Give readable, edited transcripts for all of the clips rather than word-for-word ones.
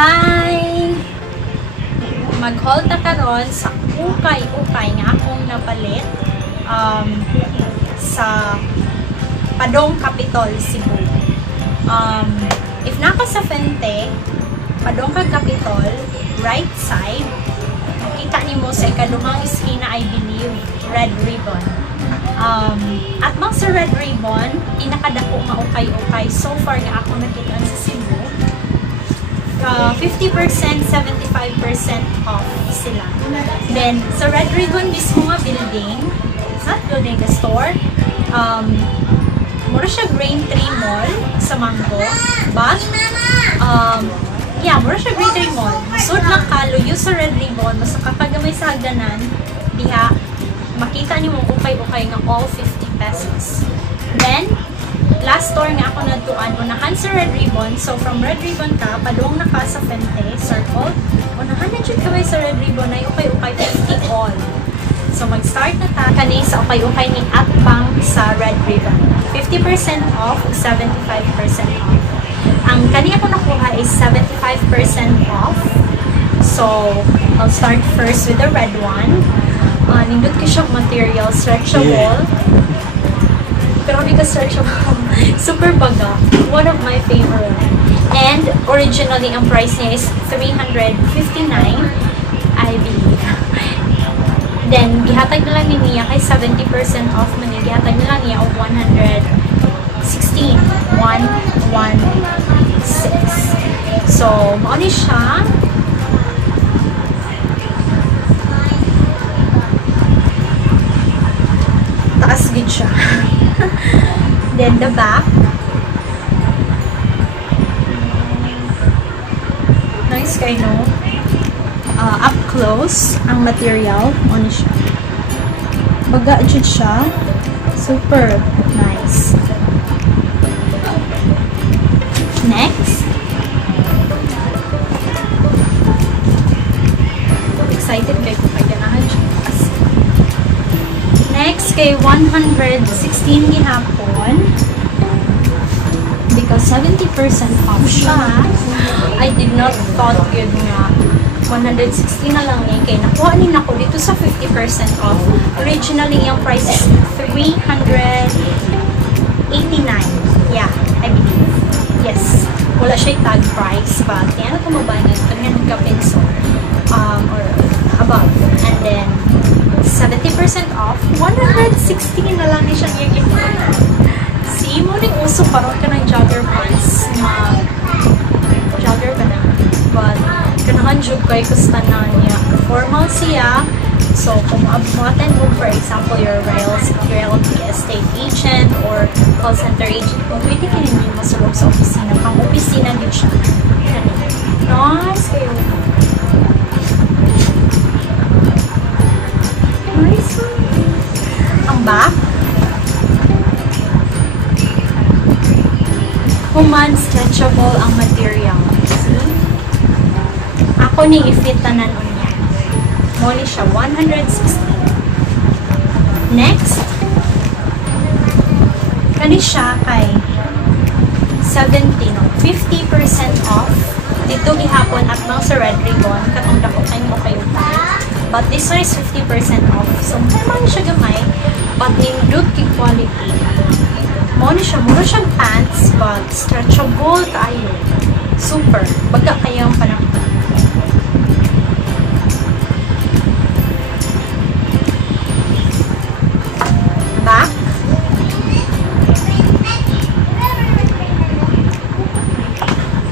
Hi! Mag-haul ta karon sa ukay-ukay nga akong napalit sa Padong Capitol, Cebu. If naka sa Fente, Padong Capitol, right side, makita nimo sa ikaduhang iskina, I believe, Red Ribbon. At mang sa Red Ribbon, pinakadako nga ukay-ukay so far nga ako nakita sa Cebu. 50%, 75% off sila. Then, sa Red Ribbon mismo nga building, sa building, the store, mura siya Grain 3 Mall sa Mango, but, mura siya Grain 3 Mall. Masud lang kaluyo sa Red Ribbon, mas kapagamay sa hagdanan, diha, makita niyo mong ukay-ukay nga all 50 pesos. Then, last store nga ako natuan, unahan sa Red Ribbon. So, from Red Ribbon ka, padung na ka sa Fente, circle. Unahan na dyan kaway sa Red Ribbon ay ukay-ukay 50 all. So, mag-start na ta kani sa ukay-ukay ni Atbang sa Red Ribbon. 50% off, 75% off. Ang kani ako nakuha is 75% off. So, I'll start first with the red one. Nindot ko siyang material, stretchable. Grabe ka stretchable. Super baga. One of my favorite. And originally, ang price niya is $359, I believe. Then, gihatag na lang niya kay 70% off man niya. Gihatag na lang niya of $116. So, ano siya? Taas gid siya. Then the back, nice kayo, no? Up close ang material, ano siya, baga jud siya, super nice. Next, excited kayo kung kaganahan siya. Next, kay 116 gihapon. Because 70% off siya. I did not thought good nga 160 na lang eh. Kaya nakuha din ako dito sa 50% off. Originally, yung price is $389. Yeah, I believe. Yes. Wala siya tag price. But, yan ako mabayan. 300 peso. Or above. And then, 70% off, 160 na lang siya yung see mo rin uso parang ka ng jogger pants jogger ka na, but kanahan jug kay kustanan niya formal siya. So kung mo-attend mo, for example, your real estate agent or call center agent mo, pwede ka ninyo masulog sa opisina, pang opisina din siya. Nice kayo. Nice. Ang back, human stretchable ang material. See? Ako ni i-fit tanan niya. Muli siya 160. Next, kani siya kay 50% off. Dito gihapon at mga sa Red Ribbon katong dako kay mo kayo tayo. But this one is 50% off. So, naman siya gamay. But nindot kay quality. Muna siyang pants, but stretchable kayo. Super. Baga kayo ang panakta. Back.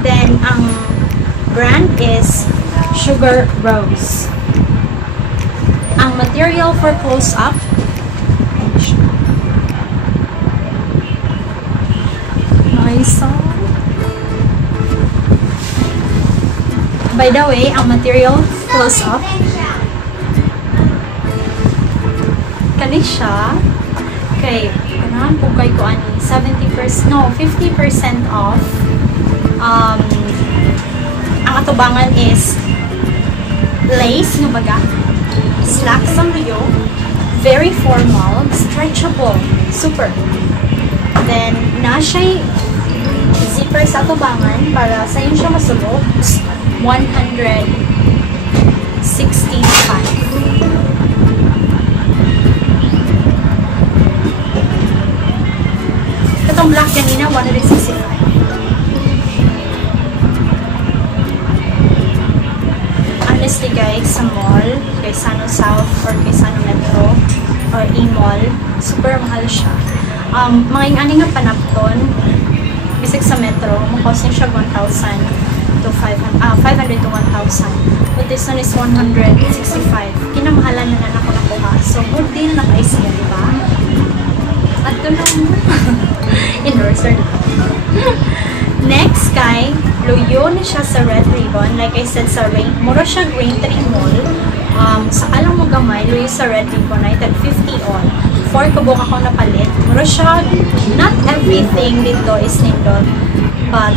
Then, ang brand is Sugar Rose. Ang material for close-up, nice. By the way, ang material close-up, kani siya, kay, kanahan po kay ko ani, 50% off. Ang atubangan is lace, no baga? Slacks ang liyo, very formal, stretchable, super. Then, na siya zipper sa tubangan para sa yun siya masulog. 165. Itong black kanina, 165. Honestly guys, sa mall, kay Sano South or kay Sano Metro or E-Mall, super mahal siya. Mga ingani nga panapton, bisig sa Metro, makos niya siya 1,000 to 500 to 1,000. But this one is 165. Kinamahalan na ako nakuha. So, good deal na guys niya, di ba? At doon lang endorser na. Next kay, luyo na siya sa Red Ribbon. Like I said, sa mura siya Raintree Mall. Sa alang mo gamay, luyo sa Red Ribbon ay tag 50 on. 4 kabuk ako napalit. Mura siya, not everything dito is nindot. But,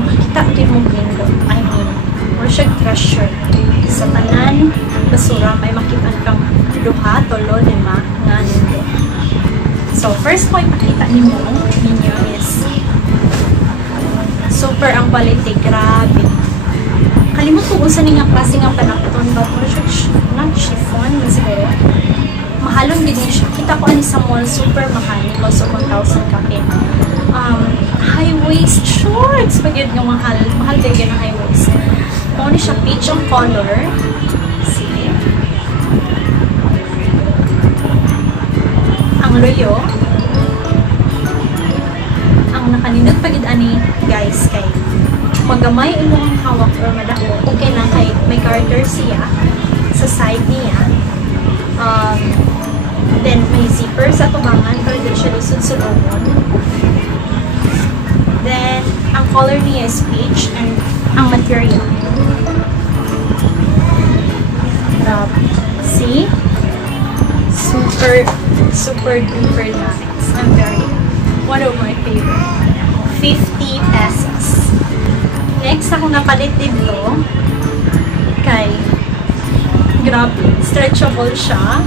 makita din mo nindot. I mean, mura siya treasure. Sa tanan, basura, may makita kang duha, tolo, lima, nga nindot. So, first ko ipakita ninyo is super ang quality, grabe. Kalimut ko kung saan nga klase nga panakton, but mo siya not chiffon, siguro. Mahalon din siya. Kita ko ani sa mall, super mahal. Because of 1,000 kapin. High-waist shorts. Pag yun yung mahal. Mahal din yun ang high-waist. Kung siya peach ang color. See? Ang luyo. Ang nakaninag pagid ani guys kay paggamay imong hawak or madako okay lang kay may garter siya sa side niya. Then may zipper sa tubangan pero di siya lusod-sulobon. Then ang color niya is peach and ang material. See? Super duper nice. I'm very one of my favorite. 50 pesos. Next ako napalit dito kay grabe, stretchable siya.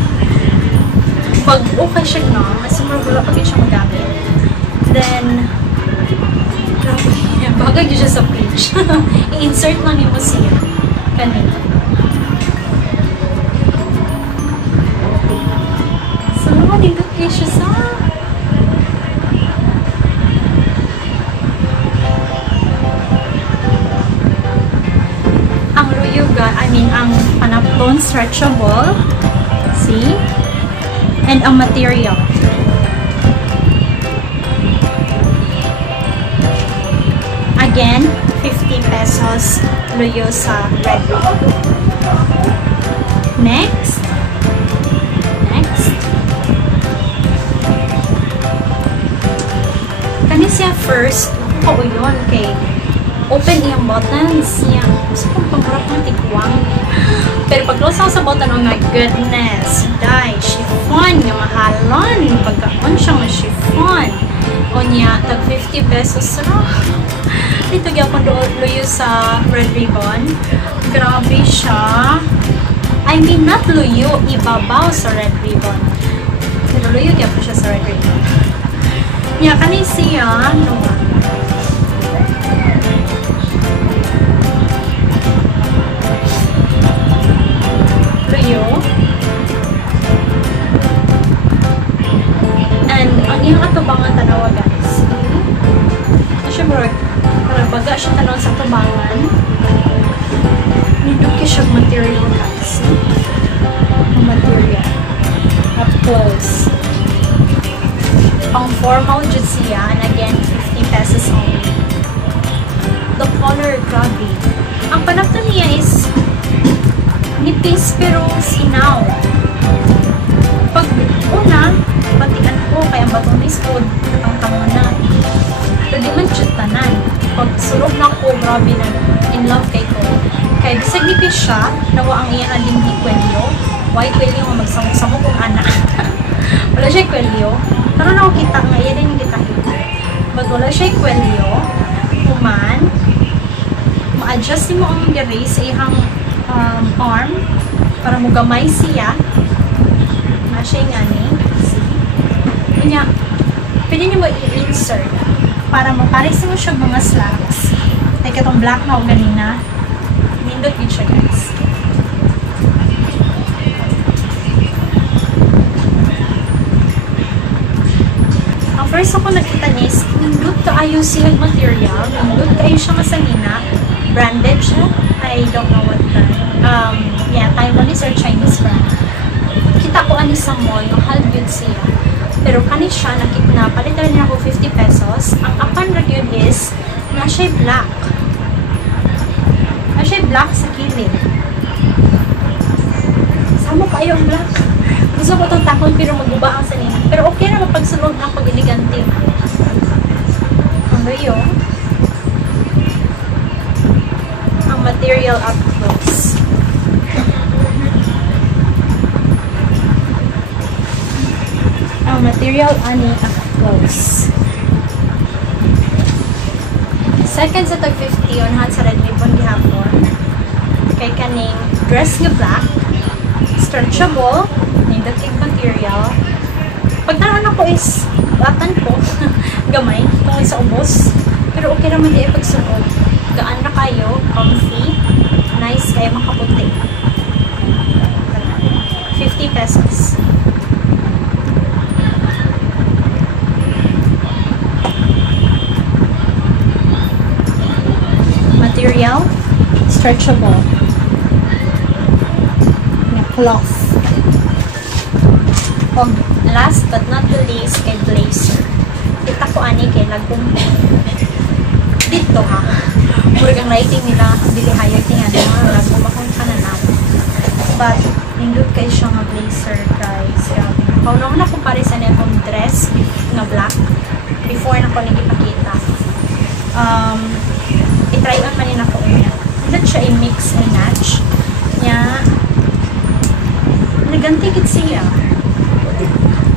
Pag okay siya na, mas wala pag siya magamit. Then grabe, bagay siya sa page. I-insert lang ni mo siya kanina. So, dito kayo siya sa ang luyuga, ang panapton stretchable. See? And ang material. Again, 50 pesos luyo sa Red Ribbon. Next. Kani siya first, yun, okay. Open yung buttons niya. Gusto kong pangharap ng tigwang. Pero pag close ako sa button, oh my goodness, dai, chiffon, nga mahalon. Pagkaon siya nga chiffon. O niya, tag 50 pesos na. Dito gyapon doon luyo sa Red Ribbon. Grabe siya. I mean, not luyo, ibabaw sa Red Ribbon. Pero luyo gyapon siya sa Red Ribbon. Niya, kanay siya, no ba? And ang iyang atubangan tanawa guys. Siyempre, parang baga siya tanaw sa atubangan. Niduki siya material guys. Material. Up close. Pang formal jud siya. And again, 50 pesos only. The color, grabe. Ang panaptan niya is nipis pero sinaw. Pag una, batian ko kaya batong is food ang tangunan. Pero di man chutanan. Pag sulok na ko, grabe na in love kay ko. Kaya bisag nipis siya, nawa ang iya aling di kwelyo. White kwelyo nga magsamok-samok kong anak. Wala siya kwelyo. Pero na ako kita nga, iya din yung kita. But wala siya kwelyo. Kuman, ma-adjust mo ang gari sa ihang arm para mo gamay siya siya nga ni kanya pwede niyo mo i-insert para mapares mo siya mga slacks like itong black na o ganina Nindot yun siya, guys. Ang first ako nakita niya is, nindot kaayo siya material. Nindot kaayo siya masanina. Branded siya. I don't know what brand. Yeah, Taiwanese or Chinese brand. Kita ko ani sa mall, mahal yun siya. Pero kani siya, palitan niya ako 50 pesos. Ang apan ra yun is, na siya black. Na siya black sa kilid. Sama kayo ang black. Gusto ko itong takon pero maguba ang sanina. Pero okay na mapagsulog na pag elegante. Ano yun? Ang material up close. Ang material ani up close. Second sa tag 50 on sa red ribbon gihapon. Kay kaning dress nga black, stretchable, nindot material. Pagtanong ako is batan ko gamay tungod sa ubos. Pero okay naman di pagsunod. Gaan na kayo, comfy, nice kayo makaputi. 50 pesos. Material, stretchable. Na cloth. O, last but not the least, kay blazer. Kita ko ani kay lagong dito ha. Murag ang lighting nila, dili hayag tingan na lagong makong kananaw. But, nindot kay siya nga blazer, guys. Kaunaw na comparison na itong dress na black before na ko nagipakita. I-try on man yun ako niya. Nindot siya i-mix and match. Nya, nagantigit siya.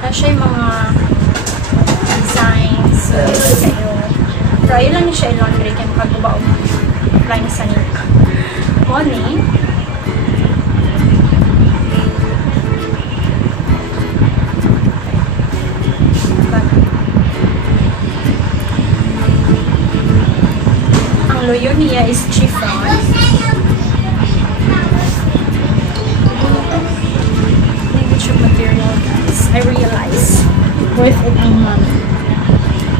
Na siya yung mga designs, kayo. Pero ayun lang siya i-laundry kaya makaguba o apply na sa nila. Money. Ang loyo niya is chiffon. Material, guys. I realize worth it ang money.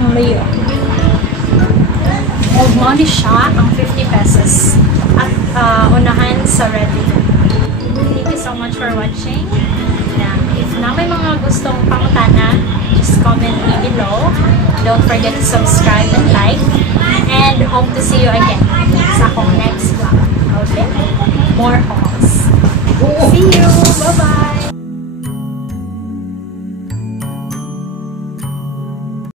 Ang layo. Old money siya ang 50 pesos. At unahan sa Ready. Thank you so much for watching. If na may mga gustong pangutana, just comment me below. Don't forget to subscribe and like. And hope to see you again sa akong next vlog. Okay? More hauls. See you! Bye-bye!